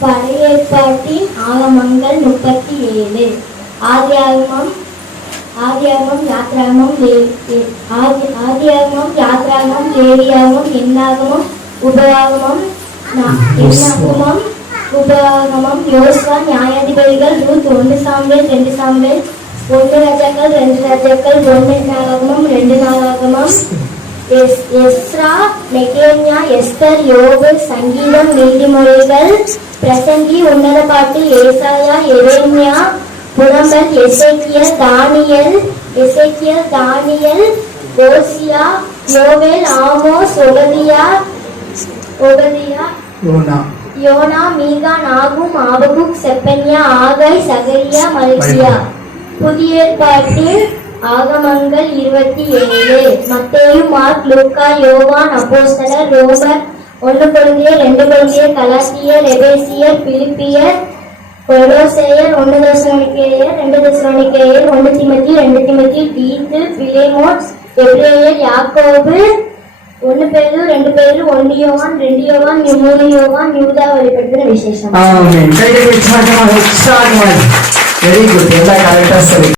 பழைய ஏற்பாட்டின் ஆகமங்கள் 37. ஆதியாகமம், யாத்ராகமம், லேவியாகமம், எண்ணாகமம், உபயாகமம், யோசுவா, நியாயாதிபதிகள், ரூத், 1 சாமுவேல், 2 சாமுவேல், 1 ராஜாக்கள், 2 ராஜாக்கள், 1 நாளாகமம், 2 நாளாகமம், எஸ்ரா, நெகேமியா, எஸ்தர், யோபு, சங்கீதம், நீதிமொழிகள், பிரசங்கி, உன்னத பாட்டு, ஏசாயா, எரேமியா, புலம்பல், எசேக்கியல், தானியேல், ஓசியா, யோவேல், ஆமோஸ், ஒபதியா, யோனா, மீகா, நாகும், ஆபகுக், செப்பனியா, ஆகை, சகரியா, மல்கியா. புதிய ஏற்பாட்டில் ஆகமங்கள் 27. மத்தேயு, மார்க், லூக்கா, யோவான், அப்போஸ்தலர், ரோமர், 1 கொரிந்தியர், 2 கொரிந்தியர், கலாத்தியர், எபேசியர், பிலிப்பியர், கொலோசையர், 1 தெசலோனிக்கேயர், 2 தெசலோனிக்கேயர், 1 தீமோத்தி, 2 தீமோத்தி, தீத்து, பிலேமோன், எபிரேயர், யாக்கோபு, 1 பேதுரு, 2 பேதுரு, 1 யோவான், 2 யோவான், 3 யோவான், யூதா வெளிப்படுத்தின விசேஷம். Very good. எல்லா கரெக்டா சரி.